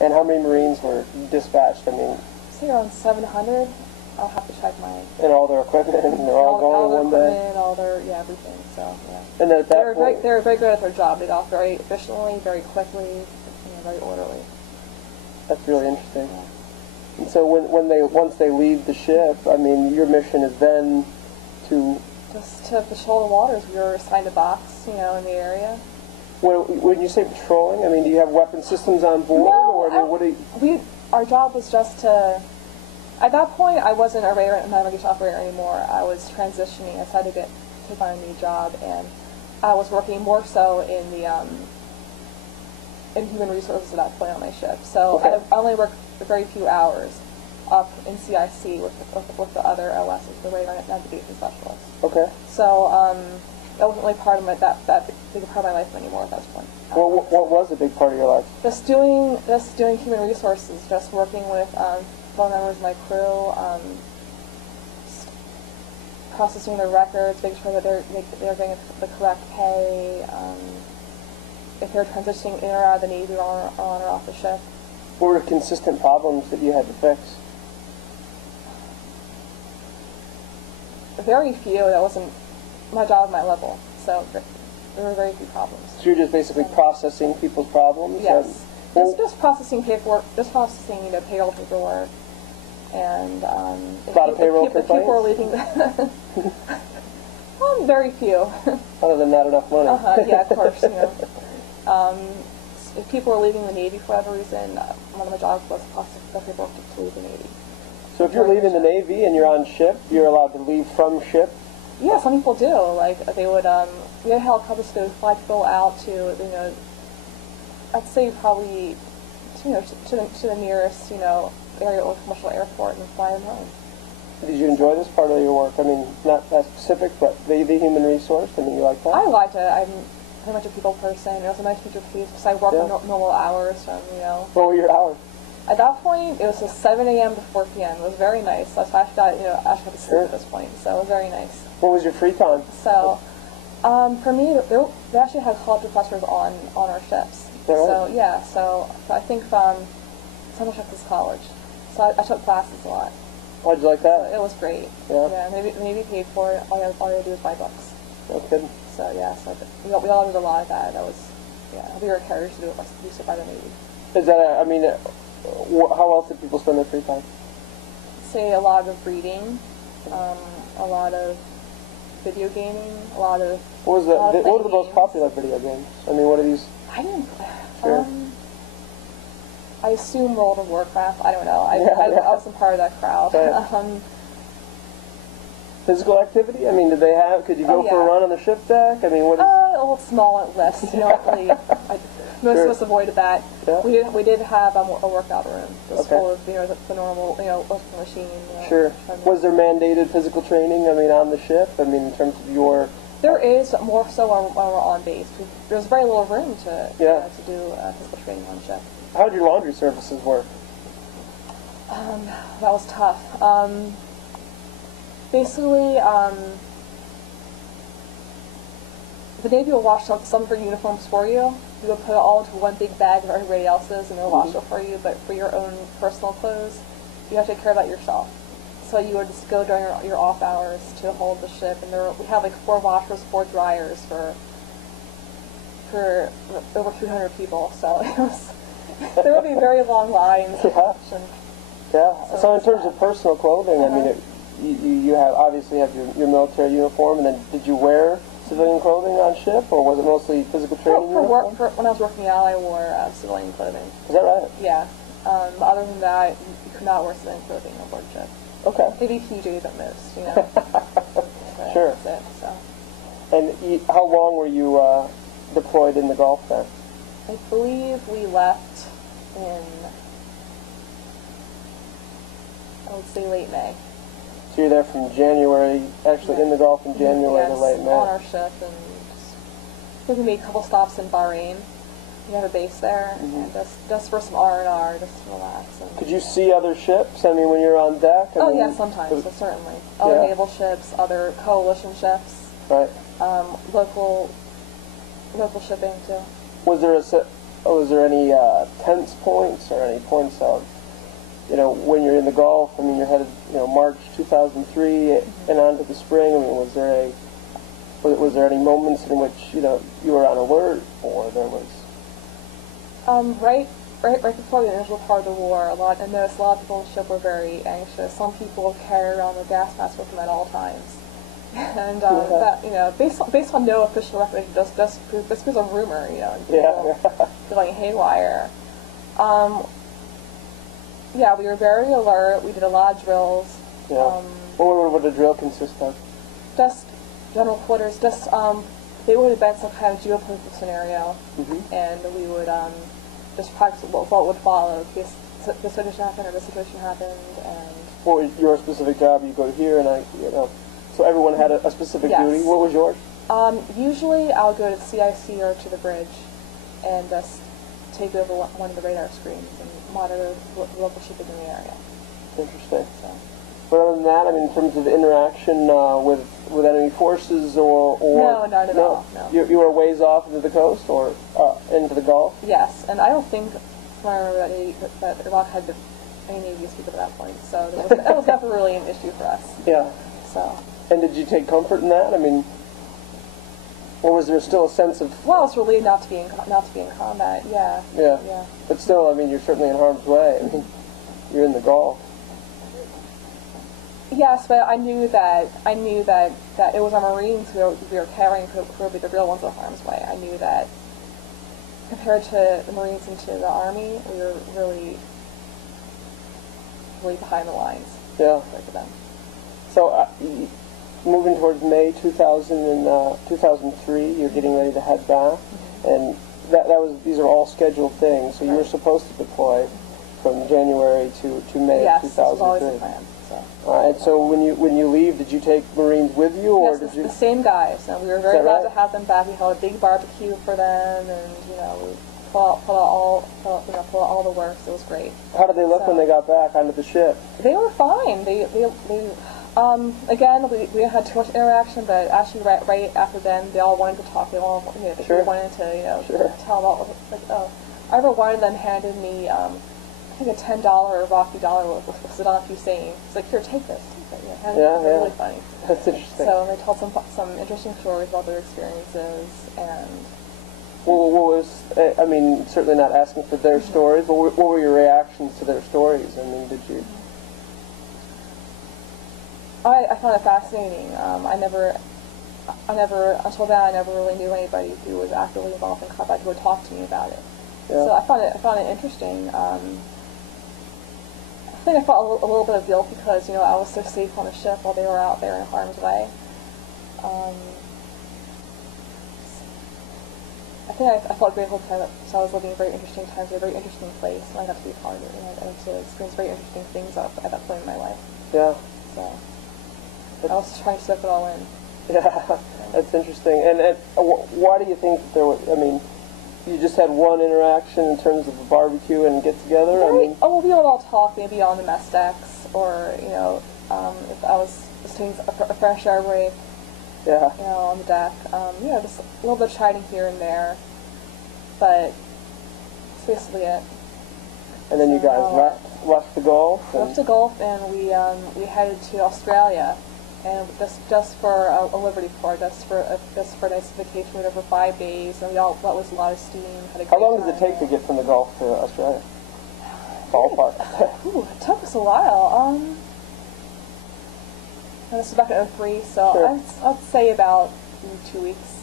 And how many Marines were dispatched? I mean, say around 700. I'll have to check my... And all their equipment, and they're all going in one day? All their, yeah, everything, so, yeah. And then at that point... They were very good at their job. They got off very efficiently, very quickly, very orderly. That's really interesting. Yeah. And so once they leave the ship, I mean, your mission is then to... Just to patrol the waters. We were assigned a box, in the area. When you say patrolling, I mean, do you have weapon systems on board? No, or I mean, what do you... Our job was just to... At that point, I wasn't a navigation operator anymore. I was transitioning. I decided to take on a new job, and I was working more so in the in human resources at that point on my ship. So okay. I only worked a very few hours up in CIC with the other OSs, the radar navigation specialists. Okay. So that wasn't really part of that big part of my life anymore at that point. Well, what was a big part of your life? Just doing human resources, just working with fellow members of my crew, processing their records, making sure that they're getting the correct pay, if they're transitioning in or out of the Navy or on or off the ship. What were consistent problems that you had to fix? Very few. That wasn't my job at my level, so there were very few problems. So you're just basically processing people's problems? Yes. Just processing paperwork, processing payroll paperwork, and a lot of payroll complaints? People were leaving. Very few. Other than not enough money. Yeah, of course. If people were leaving the Navy for whatever reason, one of my jobs was processing the paperwork to leave the Navy. So if you're leaving the Navy and you're on ship, you're allowed to leave from ship? Yeah, some people do. Like they would, we had helicopters that would fly people out to, I'd say probably, to the nearest, area or commercial airport and fly them home. Did you enjoy this part of your work? I mean, not that specific, but the human resource. I mean, you like that? I liked it. I'm pretty much a people person. It was a nice change of pace because I work normal hours. What were your hours? At that point, it was just 7 a.m. to 4 p.m. It was very nice. So I actually got to sleep at this point, so it was very nice. What was your free time? So, for me, they actually had college professors on our ships. Right? So yeah, so I think from Central Texas College. So I took classes a lot. How'd you like that? So it was great. Yeah. Maybe paid for it. All you had to do was buy books. No kidding. So yeah, so we all did a lot of that. That was, we were encouraged to do it by the Navy. Is that how else did people spend their free time? Say a lot of reading, a lot of video gaming, a lot of. What were the most popular video games? I mean, what are these? I didn't. Sure. I assume World of Warcraft. I don't know. I wasn't part of that crowd. Right. Physical activity? I mean, could you go for a run on the ship deck? I mean, what is... a little small list. Most of us avoided that. Yeah. We did have a workout room. It was full of, the normal, lifting machine. Sure. Was there mandated physical training, on the ship? I mean, in terms of your... There is, more so when we're on base. There's very little room to do physical training on ship. How did your laundry services work? That was tough. Basically, the Navy will wash some of your uniforms for you. You would put it all into one big bag of everybody else's, and they'll wash it for you. But for your own personal clothes, you have to take care of that yourself. So you would just go during your off hours to hold the ship, and we have like 4 washers, 4 dryers for over 300 people. So there would be very long lines. Yeah. So in terms of personal clothing, I mean, you obviously have your military uniform, and then did you wear civilian clothing on ship, or was it mostly physical training? When I was working out, I wore civilian clothing. Is that right? Yeah. Other than that, you could not wear civilian clothing on board ship. Okay. Maybe PJs at most, Sure. That's it. So. And how long were you deployed in the Gulf then? I believe we left in, I would say, late May. So you're there from January, actually in the Gulf from January to late May. on our ship, and I think we made a couple stops in Bahrain. We have a base there, and just for some R&R, just to relax. And could you see other ships? I mean, when you're on deck? Yeah, sometimes, certainly. Other naval ships, other coalition ships. Right. Local shipping too. Was there was there any tense points or any points of, when you're in the Gulf? I mean, you're headed, March 2003 and on to the spring. I mean, was there any moments in which you were on alert, or there was? Right before the initial part of the war, I noticed a lot of people on the ship were very anxious. Some people carried around their gas masks with them at all times, and that based on no official recognition, just because of rumor, and people feeling haywire. Yeah, we were very alert. We did a lot of drills. Yeah. What would a drill consist of? Just general quarters. They would invent some kind of geopolitical scenario, and we would just practice what would follow in case this situation happened or this situation happened. And what was your specific job? You go here, and so everyone had a specific duty. What was yours? Usually, I'll go to the CIC or to the bridge, and just take over one of the radar screens and monitor local shipping in the area. Interesting. So. But other than that, I mean, in terms of interaction with enemy forces or no, not at all. No. You were ways off into the coast or into the Gulf? Yes, and I don't think I remember that Iraq had any Navy to speak of at that point. So that was never really an issue for us. Yeah. So. And did you take comfort in that? I mean, or was there still a sense of? Well, it's relieved not to be in combat. Yeah. Yeah. Yeah. But still, I mean, you're certainly in harm's way. I mean, you're in the Gulf. Yes, but I knew that it was our Marines we were carrying who would be the real ones in harm's way. I knew that compared to the Marines and to the Army, we were really behind the lines. Yeah. Compared to them. So, moving towards May 2003, you're getting ready to head back, and these are all scheduled things. So you were supposed to deploy from January to May of 2003. Yes, this was always the plan. And so when you leave, did you take Marines with you, or yes, did you? The same guys, and we were very glad to have them back. We held a big barbecue for them, and we pulled out all the works. It was great. How did they look when they got back onto the ship? They were fine. Again, we had too much interaction, but actually right after then, they all wanted to talk. They all wanted to tell about I remember one of them handed me I think a $10 Iraqi dollar with Saddam Hussein. It's like, here, take this. It was really funny. That's interesting. So they told some interesting stories about their experiences, and well, what was, I mean, certainly not asking for their stories, but what were your reactions to their stories? I mean, did you? I found it fascinating. Until then, I never really knew anybody who was actively involved in combat who would talk to me about it. Yeah. So I found it interesting. I think I felt a little bit of guilt because, I was so safe on the ship while they were out there in harm's way. I think I felt grateful because I was living in very interesting times in a very interesting place, and I got to be part of it, and I got to experience very interesting things at that point in my life. Yeah. So I was trying to soak it all in. Yeah, that's interesting. And why do you think that there was, I mean, you just had one interaction in terms of a barbecue and get together? We would all talk maybe on the mess decks, or, if I was just taking a fresh air break, on the deck. Just a little bit of chatting here and there, but that's basically it. And then you guys left the Gulf? Left the Gulf, and we headed to Australia. And just for a Liberty Port, just for a nice vacation. We were there for 5 days, and that was a lot of steam. Had a great How long time. does it take to get from the Gulf to Australia? Ballpark. It took us a while. This was back in 2003, so I'd say about 2 weeks.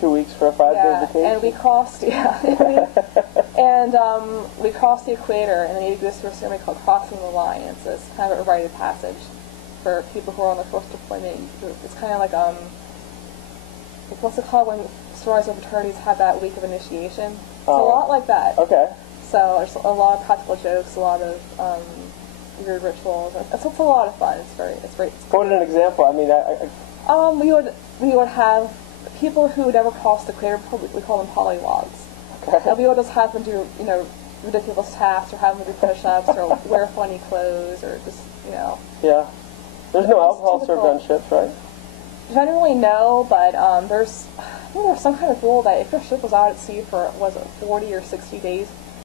2 weeks for a 5-day vacation? And we crossed, we crossed the equator, and then you go through a ceremony called crossing the line. It's kind of a rite of passage for people who are on their first deployment. It's kind of like what's it called when sororities and fraternities have that week of initiation? It's a lot like that. Okay. So there's a lot of practical jokes, a lot of weird rituals. It's a lot of fun. It's great. Quote an example. I mean, we would have people who never crossed the equator. We call them polywogs. Okay. And we would just have them do ridiculous tasks, or have them do push-ups, or wear funny clothes, or just Yeah. There's no alcohol served on ships, right? Generally, no, but think there was some kind of rule that if your ship was out at sea for, was it 40 or 60 days,